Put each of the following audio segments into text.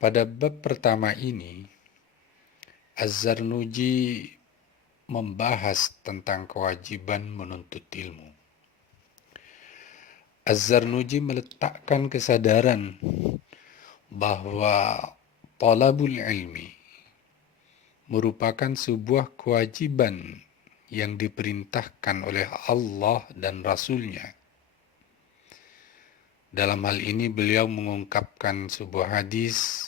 Pada bab pertama ini, Az-Zarnuji membahas tentang kewajiban menuntut ilmu. Az-Zarnuji meletakkan kesadaran bahwa talabul ilmi merupakan sebuah kewajiban yang diperintahkan oleh Allah dan Rasul-Nya. Dalam hal ini beliau mengungkapkan sebuah hadis,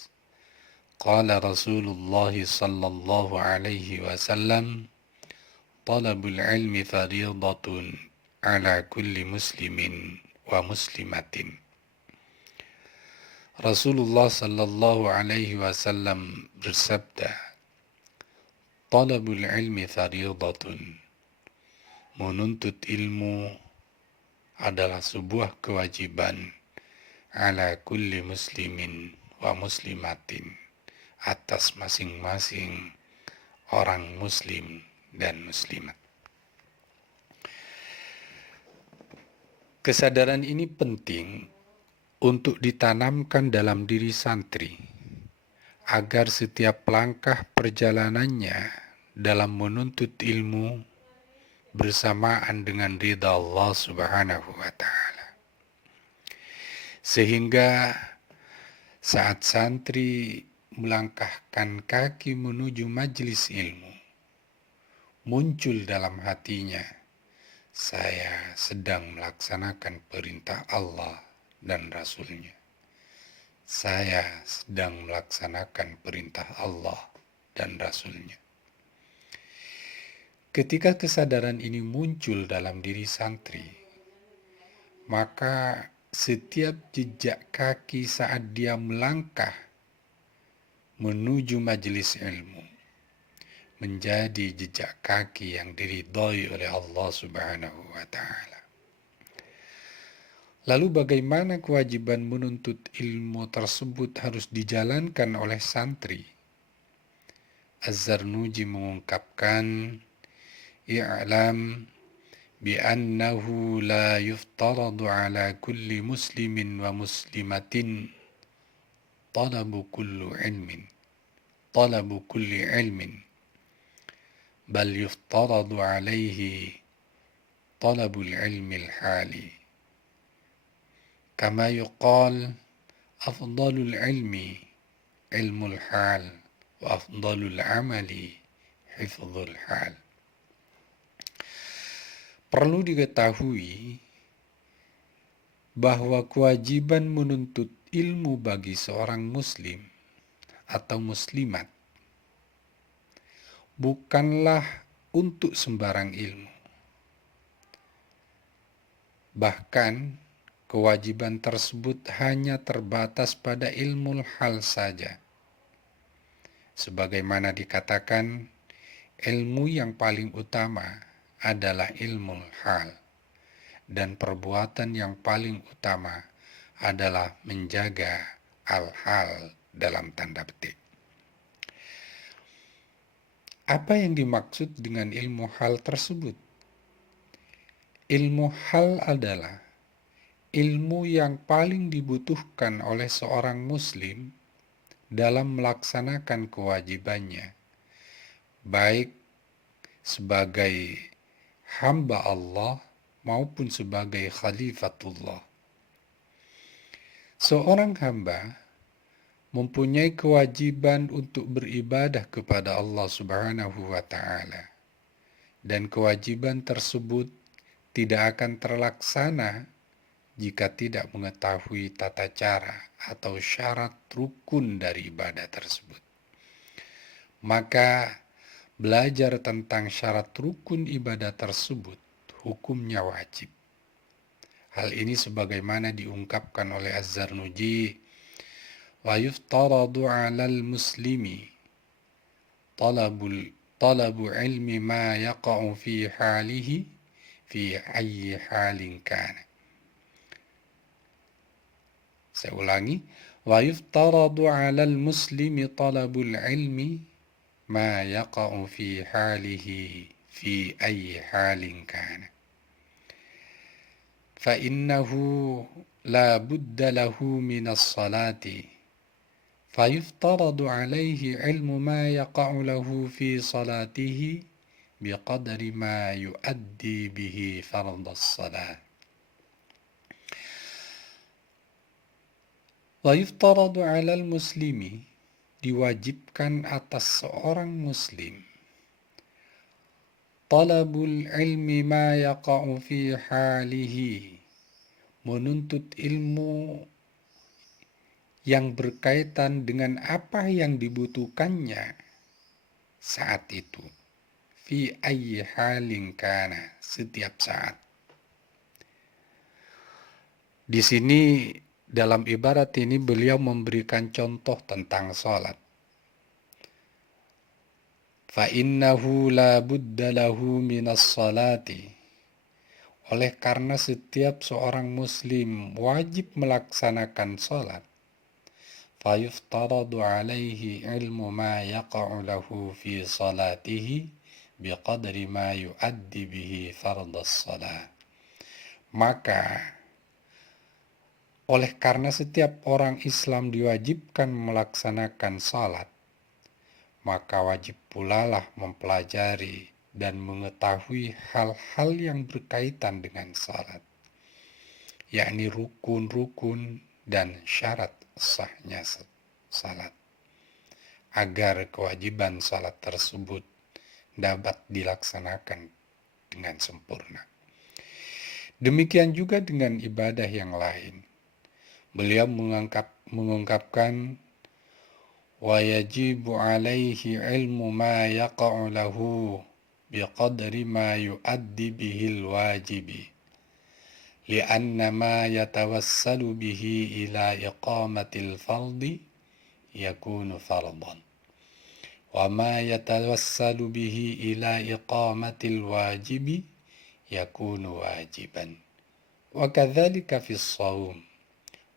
qala Rasulullah sallallahu alaihi wasallam, talabul ilmi fariidatun ala kulli muslimin wa muslimatin. Rasulullah sallallahu alaihi wasallam bersabda, talabul ilmi fariidatun, menuntut ilmu adalah sebuah kewajiban ala kulli muslimin wa muslimatin, atas masing-masing orang muslim dan muslimat. Kesadaran ini penting untuk ditanamkan dalam diri santri, agar setiap langkah perjalanannya dalam menuntut ilmu bersamaan dengan ridha Allah Subhanahu wa Ta'ala. Sehingga saat santri melangkahkan kaki menuju majelis ilmu, muncul dalam hatinya, saya sedang melaksanakan perintah Allah dan Rasul-Nya. Saya sedang melaksanakan perintah Allah dan Rasul-Nya. Ketika kesadaran ini muncul dalam diri santri, maka setiap jejak kaki saat dia melangkah menuju majelis ilmu menjadi jejak kaki yang diridhai oleh Allah Subhanahu wa Ta'ala. Lalu bagaimana kewajiban menuntut ilmu tersebut harus dijalankan oleh santri? Az-Zarnuji mengungkapkan, i'lam bi'annahu la yuftaradu ala kulli muslimin wa muslimatin talabu kulli ilmin bal yuftaradu alaihi talabul ilmil hali kama yuqal afdalul ilmi ilmul hal wa afdalul amali hifdzul hal. Perlu diketahui bahwa kewajiban menuntut ilmu bagi seorang muslim atau muslimat bukanlah untuk sembarang ilmu. Bahkan kewajiban tersebut hanya terbatas pada ilmu hal saja. Sebagaimana dikatakan, ilmu yang paling utama adalah ilmu hal, dan perbuatan yang paling utama adalah menjaga al-hal dalam tanda petik. Apa yang dimaksud dengan ilmu hal tersebut? Ilmu hal adalah ilmu yang paling dibutuhkan oleh seorang muslim dalam melaksanakan kewajibannya, baik sebagai hamba Allah maupun sebagai khalifatullah. Seorang hamba mempunyai kewajiban untuk beribadah kepada Allah Subhanahu wa Ta'ala, dan kewajiban tersebut tidak akan terlaksana jika tidak mengetahui tata cara atau syarat rukun dari ibadah tersebut. Maka belajar tentang syarat rukun ibadah tersebut hukumnya wajib. Hal ini sebagaimana diungkapkan oleh Az-Zarnuji, wa yuftaradu 'alal muslimi talabu ilmi ma yaqa'u fi halihi fi ayyi halin kana. Saya ulangi, wa yuftaradu 'alal muslimi talabul ilmi ma yaqa'u fi halihi fi ayyi halin kana. فإنه لا بد له من الصلاة فيفترض عليه علم ما يقع له في صلاته بقدر ما يؤدي به فرض الصلاة. ويفترض على المسلم, diwajibkan atas seorang muslim, talabul ilmi ma yaqa'u fi halihi, menuntut ilmu yang berkaitan dengan apa yang dibutuhkannya saat itu. Fi ayyi halin kana, setiap saat. Di sini dalam ibarat ini beliau memberikan contoh tentang salat. Fa innahu la budda lahu minas salati. Oleh karena setiap seorang muslim wajib melaksanakan salat. Fa yuftaradu alaihi ilmu ma yaqa'u lahu fi salatihi biqadri ma yuaddi bihi fardhas salat. Maka oleh karena setiap orang Islam diwajibkan melaksanakan salat, maka wajib pula lah mempelajari dan mengetahui hal-hal yang berkaitan dengan salat, yakni rukun-rukun dan syarat sahnya salat, agar kewajiban salat tersebut dapat dilaksanakan dengan sempurna. Demikian juga dengan ibadah yang lain. Beliau mengungkapkan wa yajibu alaihi ilmu ma yaqa'u lahu biqadri ma yuaddi bihil wajibi lianna ma yatawassalu bihi ila iqamatil fardi yakunu fardan wa ma yatawassalu bihi ila iqamatil wajibi yakunu wajiban wa kadzalika fis shaum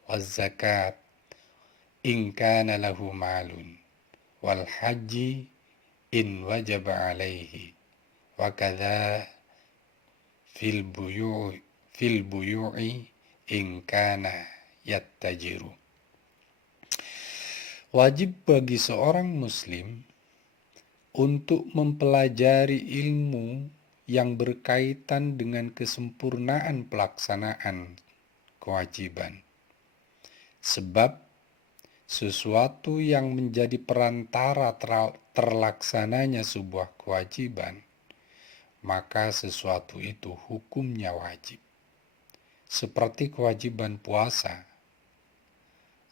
waz zakat in kana lahu malun wal haji in wajaba alaihi wa kadza fil buyu'i in kana yattajiru. Wajib bagi seorang muslim untuk mempelajari ilmu yang berkaitan dengan kesempurnaan pelaksanaan kewajiban, sebab sesuatu yang menjadi perantara terlaksananya sebuah kewajiban, maka sesuatu itu hukumnya wajib. Seperti kewajiban puasa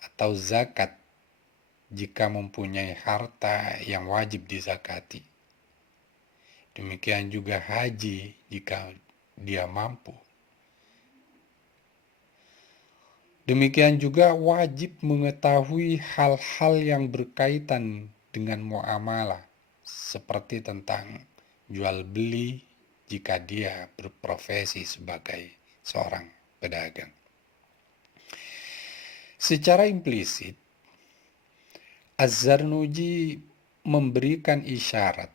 atau zakat jika mempunyai harta yang wajib dizakati. Demikian juga haji jika dia mampu. Demikian juga wajib mengetahui hal-hal yang berkaitan dengan muamalah, seperti tentang jual beli jika dia berprofesi sebagai seorang pedagang. Secara implisit, Az-Zarnuji memberikan isyarat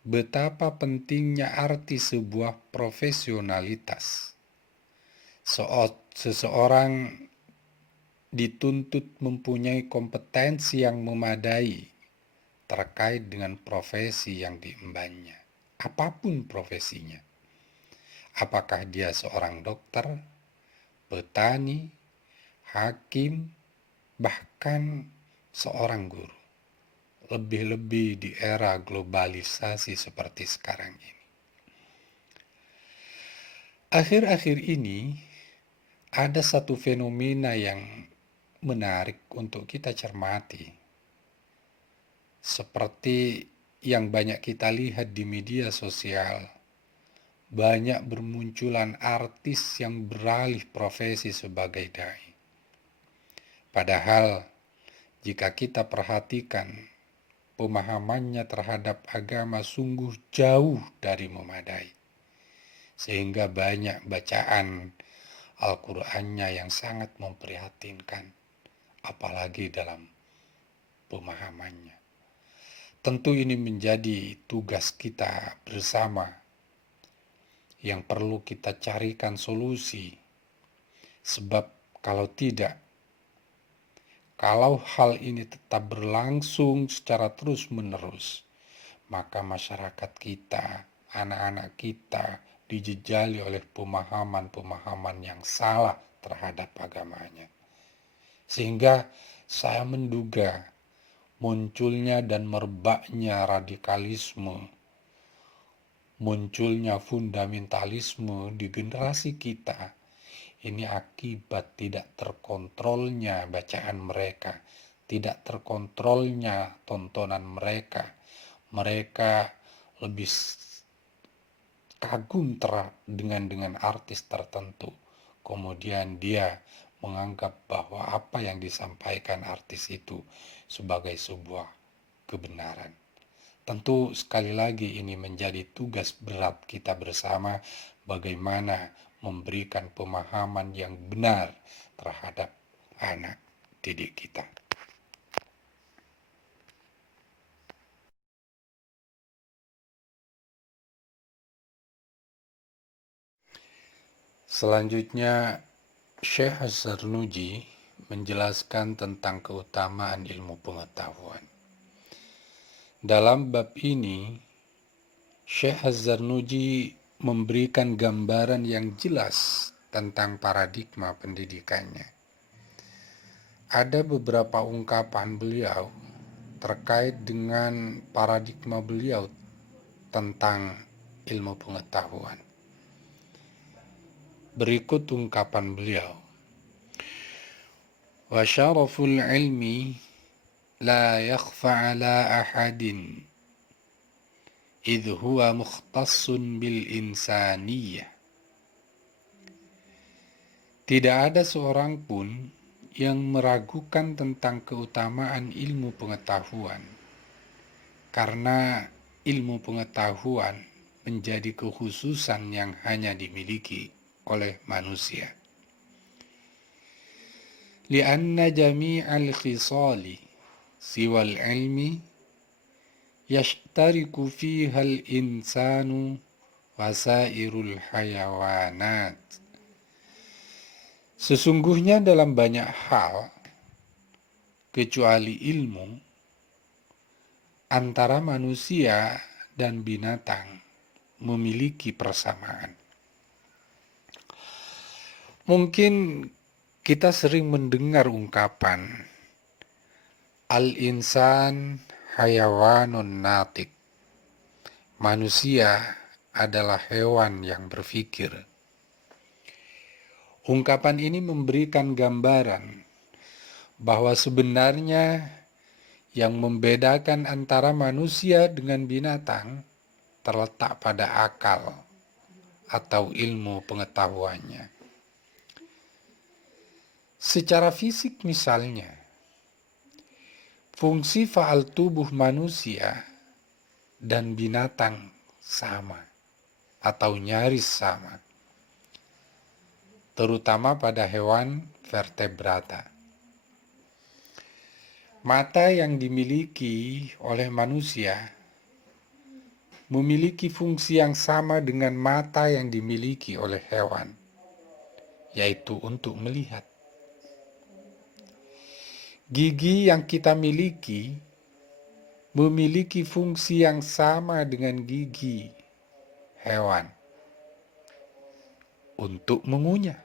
betapa pentingnya arti sebuah profesionalitas. Seseorang dituntut mempunyai kompetensi yang memadai terkait dengan profesi yang diembannya, apapun profesinya. Apakah dia seorang dokter, petani, hakim, bahkan seorang guru. Lebih-lebih di era globalisasi seperti sekarang ini. Akhir-akhir ini ada satu fenomena yang menarik untuk kita cermati. Seperti yang banyak kita lihat di media sosial, banyak bermunculan artis yang beralih profesi sebagai dai. Padahal jika kita perhatikan, pemahamannya terhadap agama sungguh jauh dari memadai. Sehingga banyak bacaan Al-Qur'annya yang sangat memprihatinkan, apalagi dalam pemahamannya. Tentu ini menjadi tugas kita bersama yang perlu kita carikan solusi. Sebab kalau tidak, Kalau hal ini tetap berlangsung secara terus-menerus, maka masyarakat kita, anak-anak kita dijejali oleh pemahaman-pemahaman yang salah terhadap agamanya. Sehingga saya menduga munculnya dan merebaknya radikalisme, munculnya fundamentalisme di generasi kita, ini akibat tidak terkontrolnya bacaan mereka, tidak terkontrolnya tontonan mereka. Mereka lebih kagum dengan artis tertentu. Kemudian dia menganggap bahwa apa yang disampaikan artis itu sebagai sebuah kebenaran. Tentu sekali lagi ini menjadi tugas berat kita bersama bagaimana memberikan pemahaman yang benar terhadap anak didik kita. Selanjutnya, Syekh Az-Zarnuji menjelaskan tentang keutamaan ilmu pengetahuan. Dalam bab ini, Syekh Az-Zarnuji memberikan gambaran yang jelas tentang paradigma pendidikannya. Ada beberapa ungkapan beliau terkait dengan paradigma beliau tentang ilmu pengetahuan. Berikut ungkapan beliau. Wa syaraful ilmi la yakhfa ala ahadin idh huwa mukhtassun bil insaniyah. Tidak ada seorang pun yang meragukan tentang keutamaan ilmu pengetahuan, karena ilmu pengetahuan menjadi kekhususan yang hanya dimiliki oleh manusia. Lianna jami'al khisali siwal ilmi yashtariku fiha al-insanu wasairul hayawanat. Sesungguhnya dalam banyak hal, kecuali ilmu, antara manusia dan binatang memiliki persamaan. Mungkin kita sering mendengar ungkapan al-insan hayawanun natik. Manusia adalah hewan yang berpikir. Ungkapan ini memberikan gambaran bahwa sebenarnya yang membedakan antara manusia dengan binatang terletak pada akal atau ilmu pengetahuannya. Secara fisik misalnya, fungsi faal tubuh manusia dan binatang sama atau nyaris sama, terutama pada hewan vertebrata. Mata yang dimiliki oleh manusia memiliki fungsi yang sama dengan mata yang dimiliki oleh hewan, yaitu untuk melihat. Gigi yang kita miliki memiliki fungsi yang sama dengan gigi hewan, untuk mengunyah.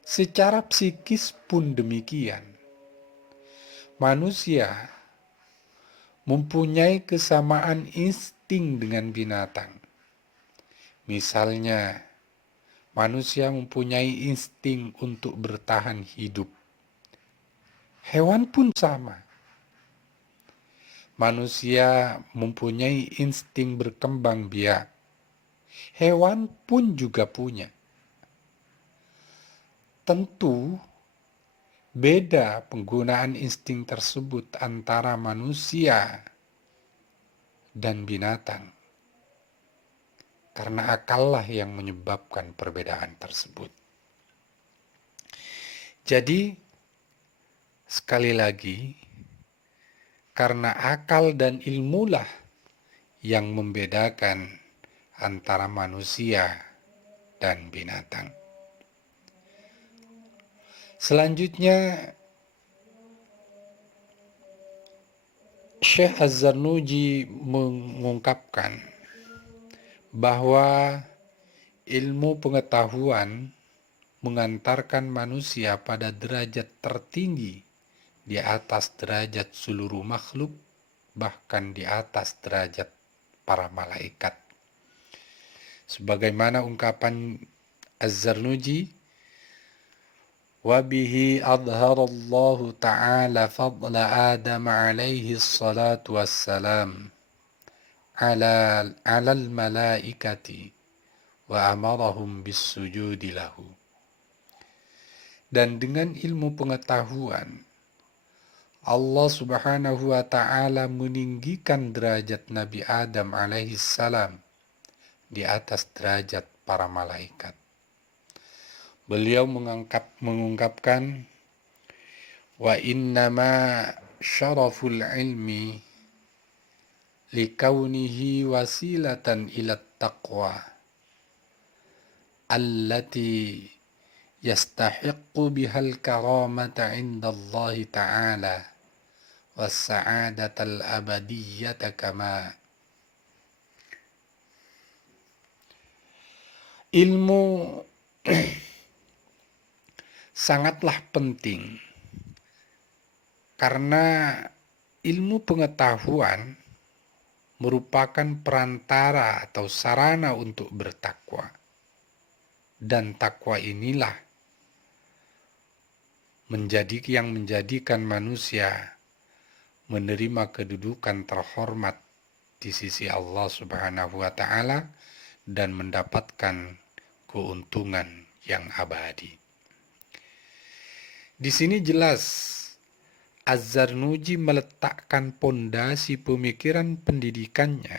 Secara psikis pun demikian. Manusia mempunyai kesamaan insting dengan binatang. Misalnya, manusia mempunyai insting untuk bertahan hidup. Hewan pun sama. Manusia mempunyai insting berkembang biak. Hewan pun juga punya. Tentu, beda penggunaan insting tersebut antara manusia dan binatang, karena akallah yang menyebabkan perbedaan tersebut. Jadi, sekali lagi, karena akal dan ilmulah yang membedakan antara manusia dan binatang. Selanjutnya, Syekh Az-Zarnuji mengungkapkan bahwa ilmu pengetahuan mengantarkan manusia pada derajat tertinggi di atas derajat seluruh makhluk, bahkan di atas derajat para malaikat. Sebagaimana ungkapan Az-Zarnuji, وَبِهِ أَظْهَرَ اللَّهُ تَعَالَى فَضْلَ آدَمَ عَلَيْهِ الصَّلَاةُ وَالسَّلَامُ عَلَى الْمَلَائِكَةِ وَأَمَرَهُمْ بِالسُّجُودِ لَهُ. Dan dengan ilmu pengetahuan, Allah Subhanahu wa Ta'ala meninggikan derajat Nabi Adam alaihi salam di atas derajat para malaikat. Beliau mengungkapkan, wa innama syaraful ilmi likaunihi wasilatan ila taqwa allati yastahiqqu bihal karamata inda Allah ta'ala was-sa'adatal abadiyyata kama. Ilmu sangatlah penting karena ilmu pengetahuan merupakan perantara atau sarana untuk bertakwa. Dan takwa inilah yang menjadikan manusia menerima kedudukan terhormat di sisi Allah Subhanahu wa Ta'ala dan mendapatkan keuntungan yang abadi. Di sini jelas Az-Zarnuji meletakkan pondasi pemikiran pendidikannya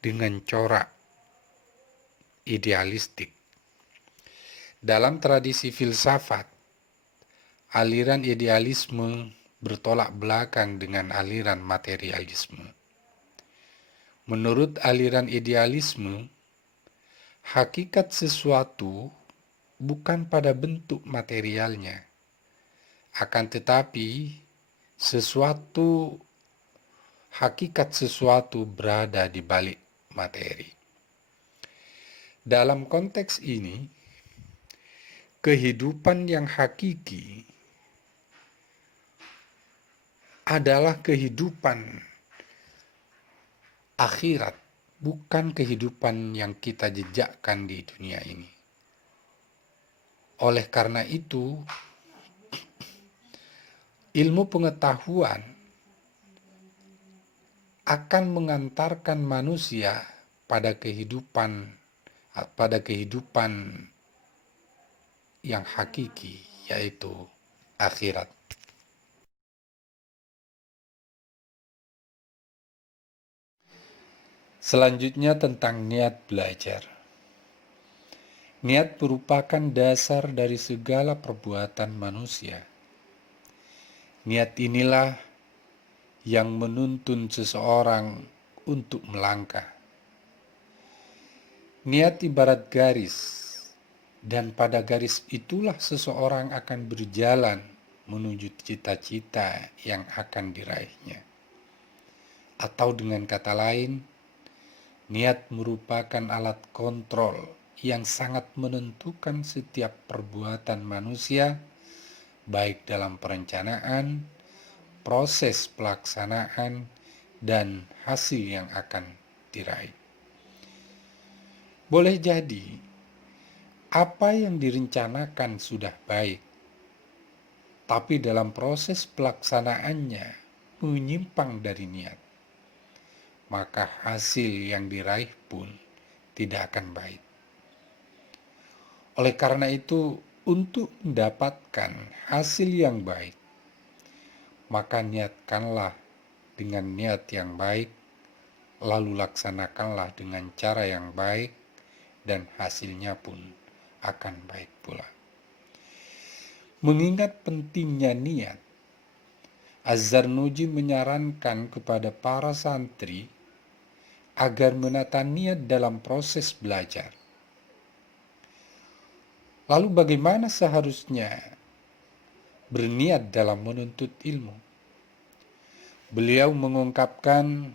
dengan corak idealistik. Dalam tradisi filsafat, aliran idealisme bertolak belakang dengan aliran materialisme. Menurut aliran idealisme, hakikat sesuatu bukan pada bentuk materialnya, akan tetapi hakikat sesuatu berada di balik materi. Dalam konteks ini, kehidupan yang hakiki adalah kehidupan akhirat, bukan kehidupan yang kita jejakkan di dunia ini. Oleh karena itu, ilmu pengetahuan akan mengantarkan manusia pada kehidupan yang hakiki, yaitu akhirat. Selanjutnya tentang niat belajar. Niat merupakan dasar dari segala perbuatan manusia. Niat inilah yang menuntun seseorang untuk melangkah. Niat ibarat garis, dan pada garis itulah seseorang akan berjalan menuju cita-cita yang akan diraihnya. Atau dengan kata lain, niat merupakan alat kontrol yang sangat menentukan setiap perbuatan manusia, baik dalam perencanaan, proses pelaksanaan, dan hasil yang akan diraih. Boleh jadi, apa yang direncanakan sudah baik, tapi dalam proses pelaksanaannya menyimpang dari niat, maka hasil yang diraih pun tidak akan baik. Oleh karena itu, untuk mendapatkan hasil yang baik, maka niatkanlah dengan niat yang baik, lalu laksanakanlah dengan cara yang baik, dan hasilnya pun akan baik pula. Mengingat pentingnya niat, Az-Zarnuji menyarankan kepada para santri agar menata niat dalam proses belajar. Lalu bagaimana seharusnya berniat dalam menuntut ilmu? beliau mengungkapkan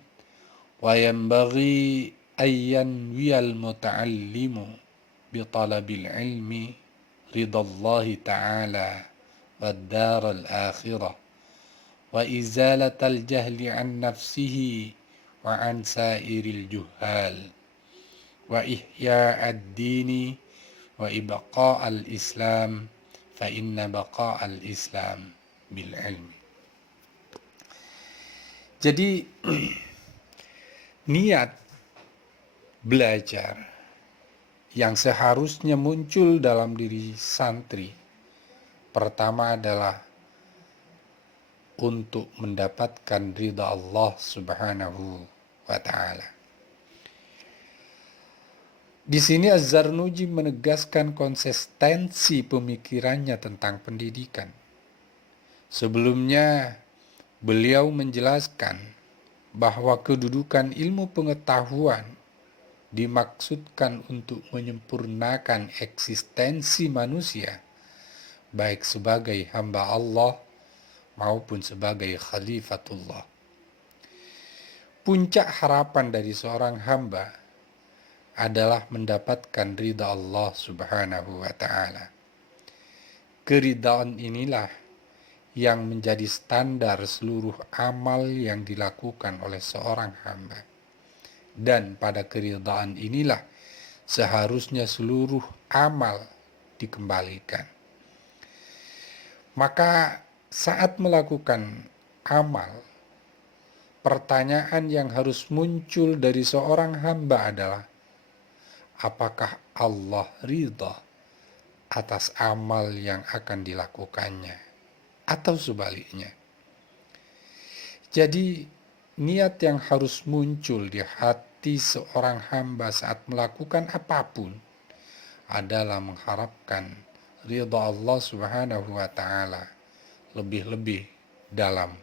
wa yanbaghi ayyan wiyal muta'allimu bi talabil ilmi ridallahi ta'ala wad daral akhirah wa izalatal jahli an nafsihi wa an sairil juhal wa ihya'ad dini wa ibqa'al islam fa inna baqa'al islam bil ilmi. Jadi niat belajar yang seharusnya muncul dalam diri santri pertama adalah untuk mendapatkan ridha Allah Subhanahu wa taala. Di sini Az-Zarnuji menegaskan konsistensi pemikirannya tentang pendidikan. Sebelumnya, beliau menjelaskan bahwa kedudukan ilmu pengetahuan dimaksudkan untuk menyempurnakan eksistensi manusia, baik sebagai hamba Allah maupun sebagai khalifatullah. Puncak harapan dari seorang hamba adalah mendapatkan ridha Allah Subhanahu wa taala. Keridhaan inilah yang menjadi standar seluruh amal yang dilakukan oleh seorang hamba. Dan pada keridhaan inilah seharusnya seluruh amal dikembalikan. Maka saat melakukan amal, pertanyaan yang harus muncul dari seorang hamba adalah, apakah Allah ridha atas amal yang akan dilakukannya, atau sebaliknya? Jadi, niat yang harus muncul di hati seorang hamba saat melakukan apapun adalah mengharapkan ridha Allah Subhanahu wa taala, lebih-lebih dalam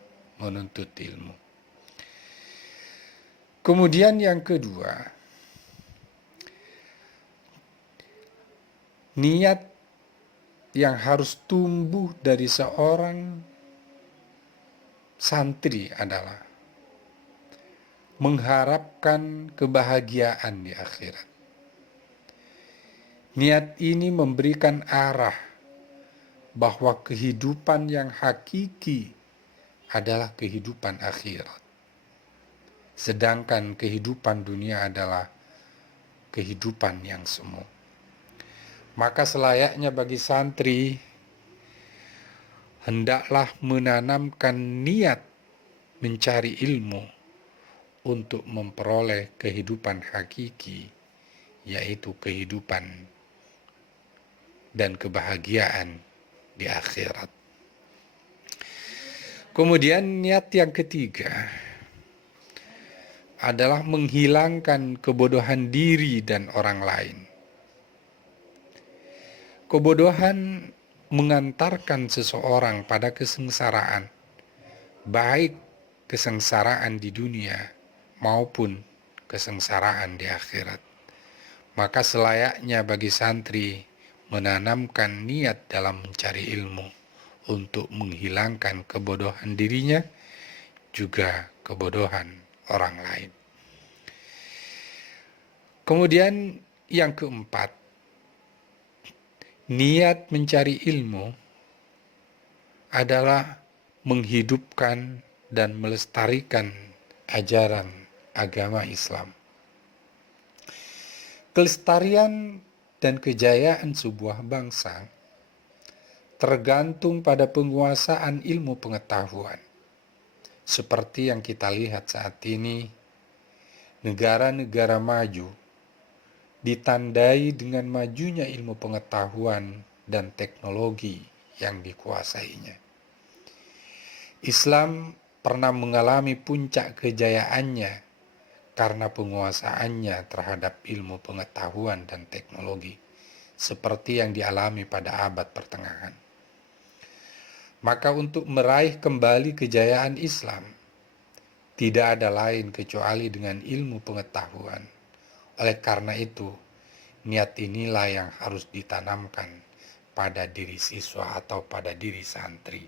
menuntut ilmu. Kemudian yang kedua, niat yang harus tumbuh dari seorang santri adalah mengharapkan kebahagiaan di akhirat. Niat ini memberikan arah bahwa kehidupan yang hakiki adalah kehidupan akhirat. Sedangkan kehidupan dunia adalah kehidupan yang semu. Maka selayaknya bagi santri hendaklah menanamkan niat mencari ilmu untuk memperoleh kehidupan hakiki, yaitu kehidupan dan kebahagiaan di akhirat. Kemudian niat yang ketiga adalah menghilangkan kebodohan diri dan orang lain. Kebodohan mengantarkan seseorang pada kesengsaraan, baik kesengsaraan di dunia maupun kesengsaraan di akhirat. Maka selayaknya bagi santri menanamkan niat dalam mencari ilmu untuk menghilangkan kebodohan dirinya, juga kebodohan orang lain. Kemudian yang keempat, niat mencari ilmu adalah menghidupkan dan melestarikan ajaran agama Islam. Kelestarian dan kejayaan sebuah bangsa tergantung pada penguasaan ilmu pengetahuan. Seperti yang kita lihat saat ini, negara-negara maju ditandai dengan majunya ilmu pengetahuan dan teknologi yang dikuasainya. Islam pernah mengalami puncak kejayaannya karena penguasaannya terhadap ilmu pengetahuan dan teknologi, seperti yang dialami pada abad pertengahan. Maka untuk meraih kembali kejayaan Islam, tidak ada lain kecuali dengan ilmu pengetahuan. Oleh karena itu, niat inilah yang harus ditanamkan pada diri siswa atau pada diri santri.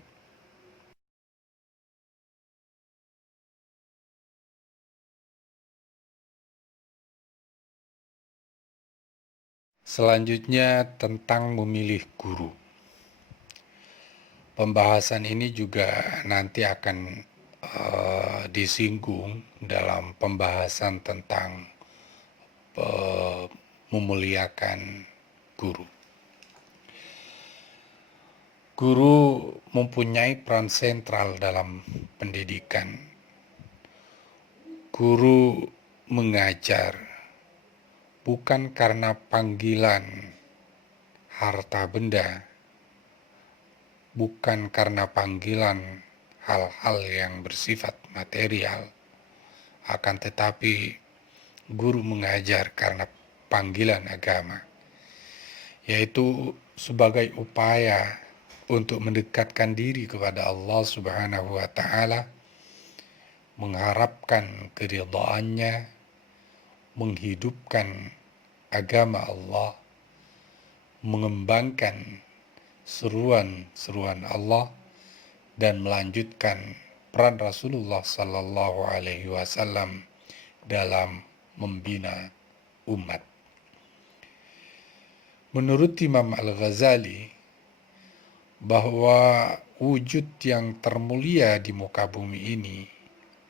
Selanjutnya tentang memilih guru. Pembahasan ini juga nanti akan disinggung dalam pembahasan tentang memuliakan guru. Guru mempunyai peran sentral dalam pendidikan. Guru mengajar bukan karena panggilan harta benda, bukan karena panggilan hal-hal yang bersifat material, akan tetapi guru mengajar karena panggilan agama, yaitu sebagai upaya untuk mendekatkan diri kepada Allah Subhanahu wa Ta'ala, mengharapkan keridhaannya, menghidupkan agama Allah, mengembangkan seruan-seruan Allah, dan melanjutkan peran Rasulullah Sallallahu Alaihi Wasallam dalam membina umat. Menurut Imam Al-Ghazali, bahwa wujud yang termulia di muka bumi ini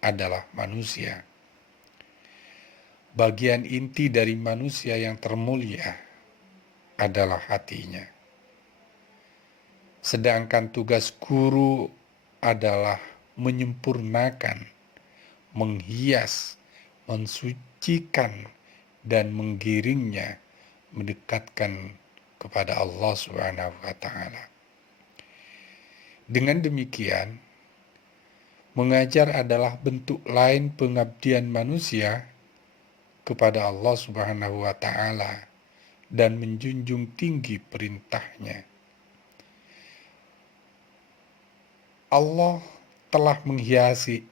adalah manusia. Bagian inti dari manusia yang termulia adalah hatinya. Sedangkan tugas guru adalah menyempurnakan, menghias, mensucikan, dan menggiringnya mendekatkan kepada Allah Subhanahu wa Ta'ala. Dengan demikian, mengajar adalah bentuk lain pengabdian manusia kepada Allah Subhanahu wa Ta'ala dan menjunjung tinggi perintahnya. Allah telah menghiasi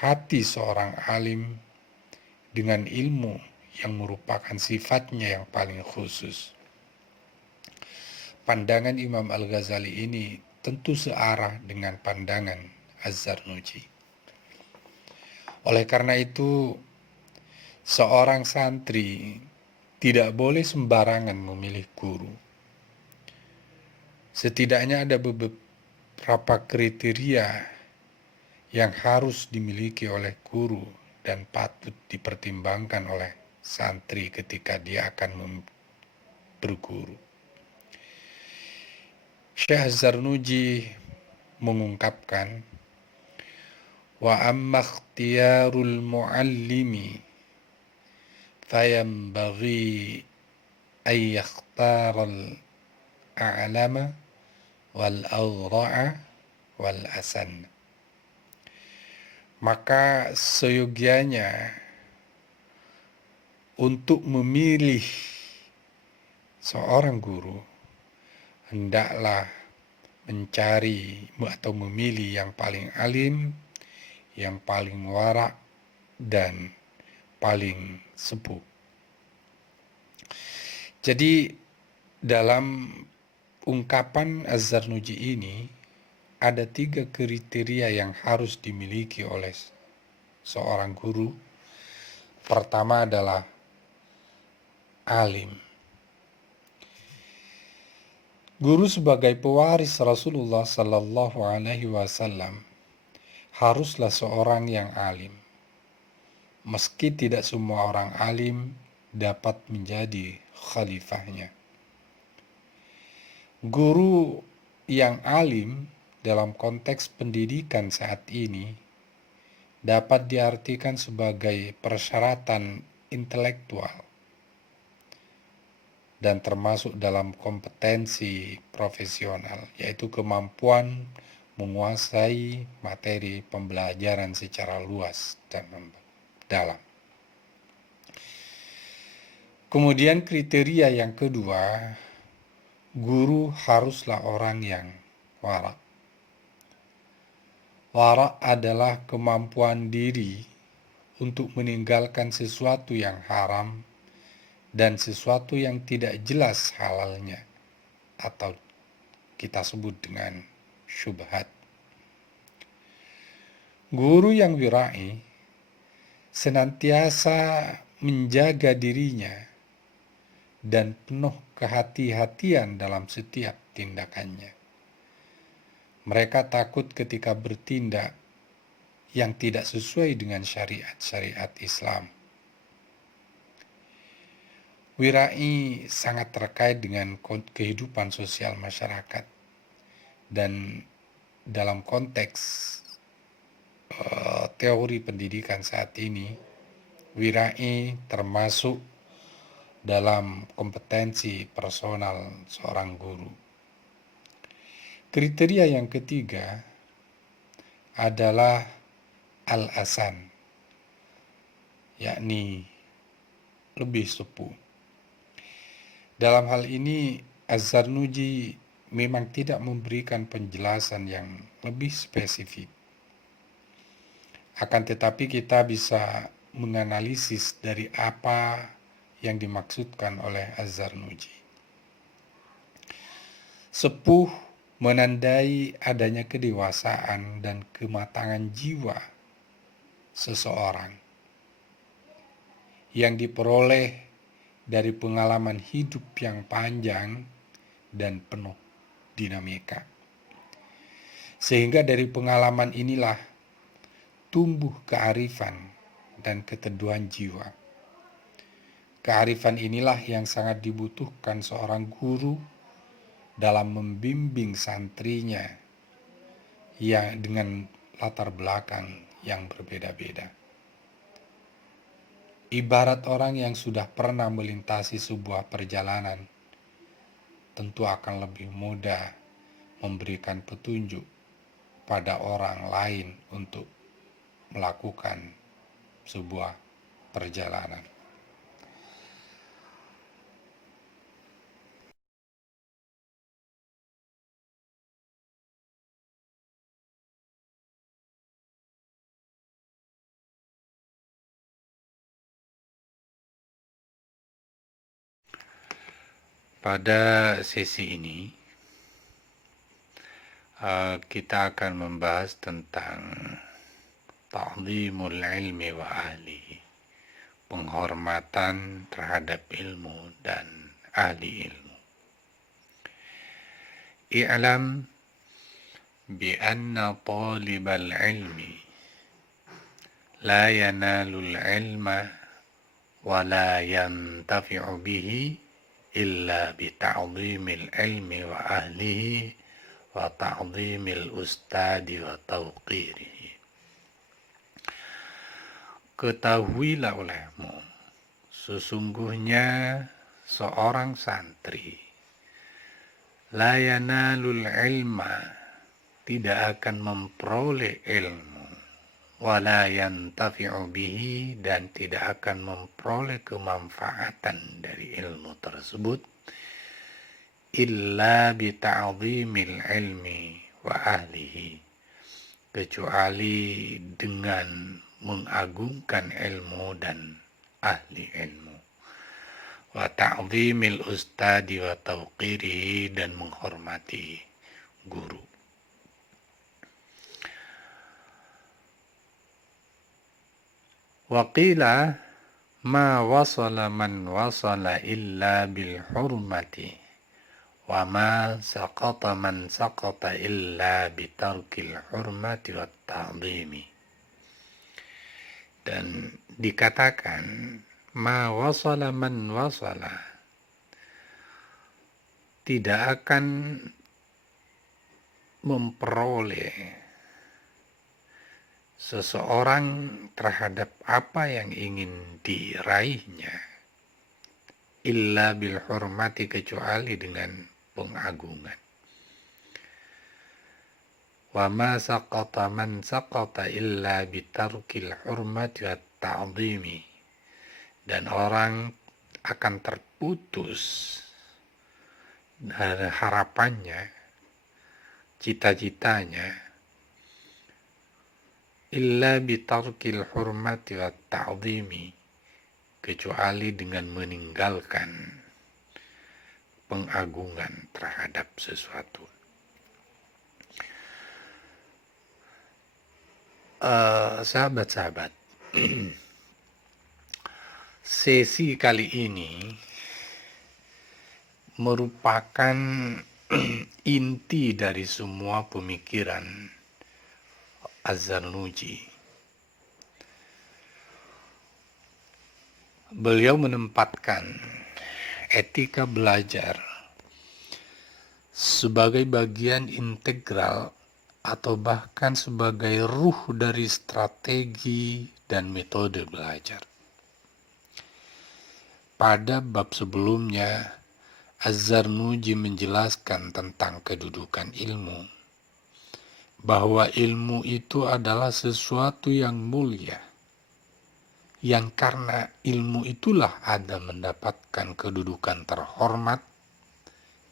hati seorang alim dengan ilmu yang merupakan sifatnya yang paling khusus. Pandangan Imam Al-Ghazali ini tentu searah dengan pandangan Az-Zarnuji. Oleh karena itu, seorang santri tidak boleh sembarangan memilih guru. Setidaknya ada beberapa kriteria yang harus dimiliki oleh guru dan patut dipertimbangkan oleh santri ketika dia akan berguru. Syekh Zarnuji mengungkapkan, wa amma ikhtiyarul muallimi fayambaghi an yakhtaral a'lama wal awra'a wal asan. Maka seyogianya untuk memilih seorang guru, hendaklah mencari atau memilih yang paling alim, yang paling warak, dan paling sepuh. Jadi dalam ungkapan Az-Zarnuji ini ada 3 kriteria yang harus dimiliki oleh seorang guru. Pertama adalah alim. Guru sebagai pewaris Rasulullah Sallallahu Alaihi Wasallam haruslah seorang yang alim. Meski tidak semua orang alim dapat menjadi khalifahnya. Guru yang alim dalam konteks pendidikan saat ini dapat diartikan sebagai persyaratan intelektual dan termasuk dalam kompetensi profesional, yaitu kemampuan menguasai materi pembelajaran secara luas dan mendalam. Kemudian kriteria yang kedua, guru haruslah orang yang warak. Warak adalah kemampuan diri untuk meninggalkan sesuatu yang haram dan sesuatu yang tidak jelas halalnya, atau kita sebut dengan syubhat. Guru yang wira'i senantiasa menjaga dirinya dan penuh kehati-hatian dalam setiap tindakannya. Mereka takut ketika bertindak yang tidak sesuai dengan syariat-syariat Islam. Wirai sangat terkait dengan kehidupan sosial masyarakat, dan dalam konteks teori pendidikan saat ini, wirai termasuk dalam kompetensi personal seorang guru. Kriteria yang ketiga adalah al-asan, yakni lebih sepuh. Dalam hal ini, Az-Zarnuji memang tidak memberikan penjelasan yang lebih spesifik. Akan tetapi kita bisa menganalisis dari apa yang dimaksudkan oleh Az-Zarnuji. Sepuh menandai adanya kedewasaan dan kematangan jiwa seseorang yang diperoleh dari pengalaman hidup yang panjang dan penuh dinamika. Sehingga dari pengalaman inilah tumbuh kearifan dan keteduhan jiwa. Kearifan inilah yang sangat dibutuhkan seorang guru dalam membimbing santrinya yang dengan latar belakang yang berbeda-beda. Ibarat orang yang sudah pernah melintasi sebuah perjalanan, tentu akan lebih mudah memberikan petunjuk pada orang lain untuk melakukan sebuah perjalanan. Pada sesi ini, kita akan membahas tentang ta'zimul ilmi wa ahlihi, penghormatan terhadap ilmu dan ahli ilmu. I'lam bi anna talibal ilmi la yanalul ilma wa la yantafi'u bihi illa bi ta'zimil ilmi wa ahlihi wa ta'zimil ustadi wa tawqirihi. Ketahuilah olehmu, sesungguhnya seorang santri la yanalul ilma, tidak akan memperoleh ilmu, wala yantafi'u bihi, dan tidak akan memperoleh kemanfaatan dari ilmu tersebut, illa bita'zimil ilmi wa ahlihi, kecuali dengan mengagungkan ilmu dan ahli ilmu, wa ta'zimil ustadi wa tawqirihi, dan menghormati guru. Wa qila ma wasala man wasala illa bil hurmati wa ma saqata man saqata illa bitarkil hurmati wat ta'zimi. Dan dikatakan ma wasala man wasala, tidak akan memperoleh seseorang terhadap apa yang ingin diraihnya illa bil hurmati, kecuali dengan pengagungan. Wa ma saqata man saqata illa bitarkil hurmati wat ta'zimi, dan orang akan terputus harapannya, cita-citanya, illa bitarkil hurmati wat ta'zimi, kecuali dengan meninggalkan pengagungan terhadap sesuatu. sesi kali ini merupakan inti dari semua pemikiran Az-Zarnuji. Beliau menempatkan etika belajar sebagai bagian integral atau bahkan sebagai ruh dari strategi dan metode belajar. Pada bab sebelumnya, Az-Zarnuji menjelaskan tentang kedudukan ilmu, bahwa ilmu itu adalah sesuatu yang mulia, yang karena ilmu itulah Adam mendapatkan kedudukan terhormat,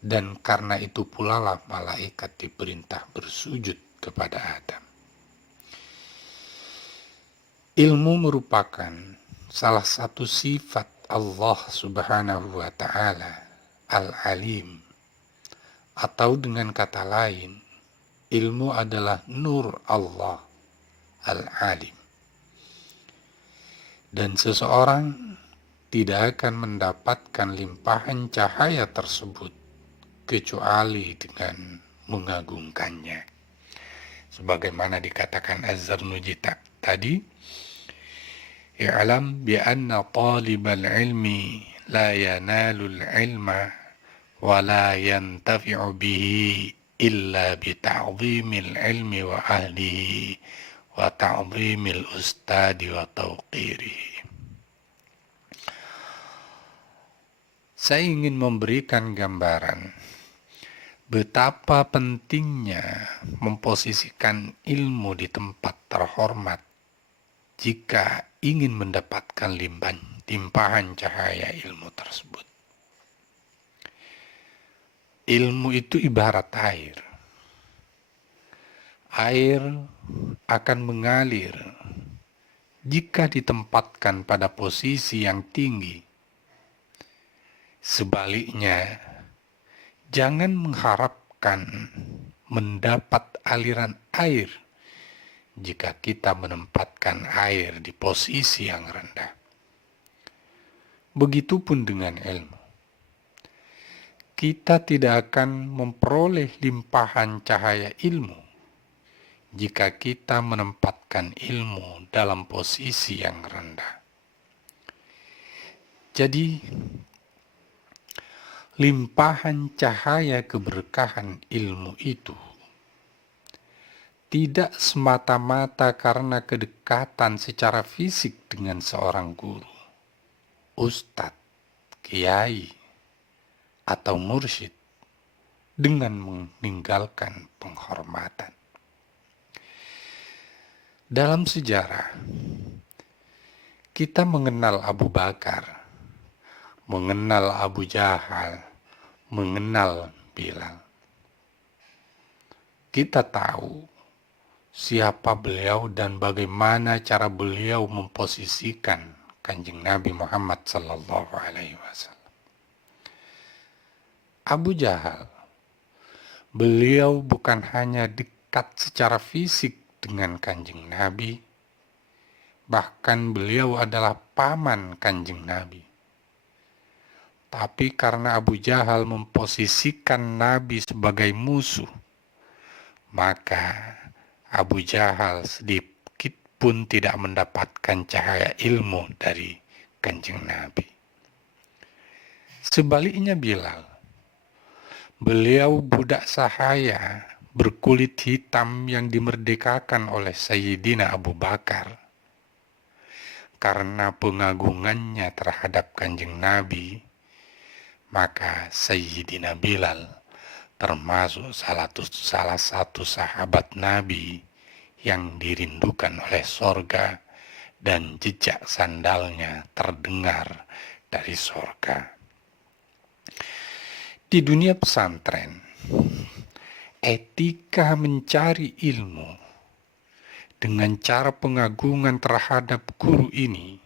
dan karena itu pula lah malaikat diperintah bersujud kepada Adam. Ilmu merupakan salah satu sifat Allah Subhanahu wa Ta'ala, Al-Alim, atau dengan kata lain, ilmu adalah nur Allah, Al-Alim. Dan seseorang tidak akan mendapatkan limpahan cahaya tersebut kecuali dengan mengagungkannya. Sebagaimana dikatakan Az-Zarnuji tadi, i'lam bi anna talibal ilmi la yanalul ilma wa la yantafi'u bihi illa bi ta'zimil ilmi wa ahlihi wa ta'zimil ustadi wa tawqirihi. Saya ingin memberikan gambaran betapa pentingnya memposisikan ilmu di tempat terhormat jika ingin mendapatkan limpahan cahaya ilmu tersebut. Ilmu itu ibarat air. Air akan mengalir jika ditempatkan pada posisi yang tinggi. Sebaliknya, jangan mengharapkan mendapat aliran air jika kita menempatkan air di posisi yang rendah. Begitupun dengan ilmu. Kita tidak akan memperoleh limpahan cahaya ilmu jika kita menempatkan ilmu dalam posisi yang rendah. Jadi, limpahan cahaya keberkahan ilmu itu tidak semata-mata karena kedekatan secara fisik dengan seorang guru, ustadz, kiai, atau mursyid dengan meninggalkan penghormatan. Dalam sejarah, kita mengenal Abu Bakar, mengenal Abu Jahal, mengenal Bilal. Kita tahu siapa beliau dan bagaimana cara beliau memposisikan Kanjeng Nabi Muhammad sallallahu alaihi wasallam. Abu Jahal, beliau bukan hanya dekat secara fisik dengan Kanjeng Nabi, bahkan beliau adalah paman Kanjeng Nabi. Tapi karena Abu Jahal memposisikan Nabi sebagai musuh, maka Abu Jahal sedikit pun tidak mendapatkan cahaya ilmu dari Kanjeng Nabi. Sebaliknya Bilal, beliau budak sahaya berkulit hitam yang dimerdekakan oleh Sayyidina Abu Bakar. Karena pengagungannya terhadap Kanjeng Nabi, maka Sayyidina Bilal termasuk salah satu sahabat Nabi yang dirindukan oleh sorga dan jejak sandalnya terdengar dari sorga. Di dunia pesantren, etika mencari ilmu dengan cara pengagungan terhadap guru ini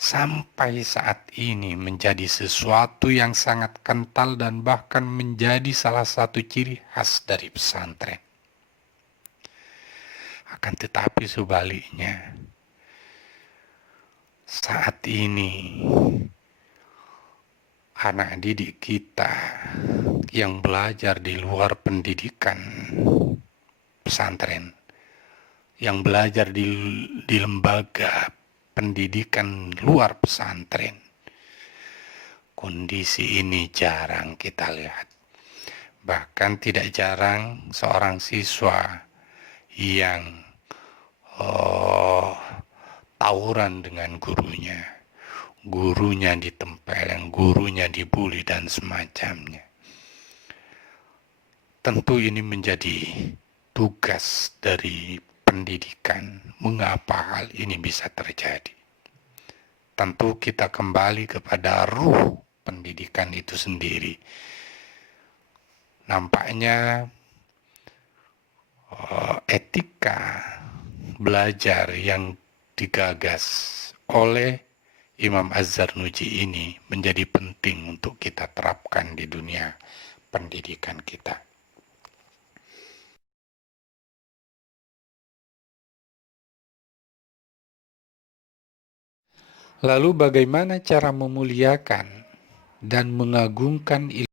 sampai saat ini menjadi sesuatu yang sangat kental dan bahkan menjadi salah satu ciri khas dari pesantren. Akan tetapi sebaliknya, saat ini anak didik kita yang belajar di luar pendidikan pesantren, yang belajar di lembaga pendidikan luar pesantren, kondisi ini jarang kita lihat. Bahkan tidak jarang seorang siswa yang tawuran dengan gurunya ditempeleng, gurunya dibully dan semacamnya. Tentu ini menjadi tugas dari pendidikan, mengapa hal ini bisa terjadi. Tentu kita kembali kepada ruh pendidikan itu sendiri. Nampaknya etika belajar yang digagas oleh Imam Az-Zarnuji ini menjadi penting untuk kita terapkan di dunia pendidikan kita. Lalu bagaimana cara memuliakan dan mengagungkan ilmu